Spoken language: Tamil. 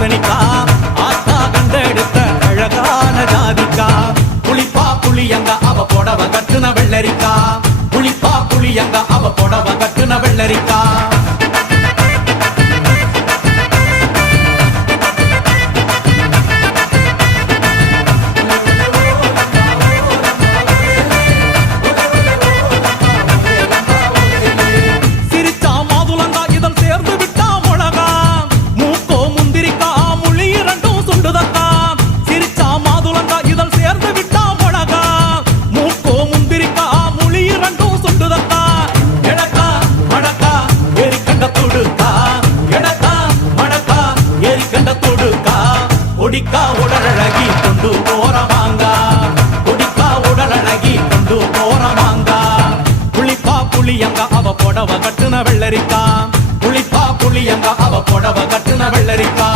பூசணிக்கா ஆத்தா கண்டெடுத்த அழகான ஜாதிக்கா புளிப்பா புளியங்க அவ புடவ கட்டுன வெள்ளரிக்கா புளிப்பா புளியங்க அவ புடவ கட்டுன வெள்ளரிக்கா கொடிக்கா உடலழகி கொண்டு போறவாங்க கொடிக்கா உடலழகி கொண்டு போறவாங்க புளிப்பா புளியங்க அவ புடவ கட்டுன வெள்ளரிக்கா புளிப்பா புளியங்க அவ புடவ கட்டுன வெள்ளரிக்கா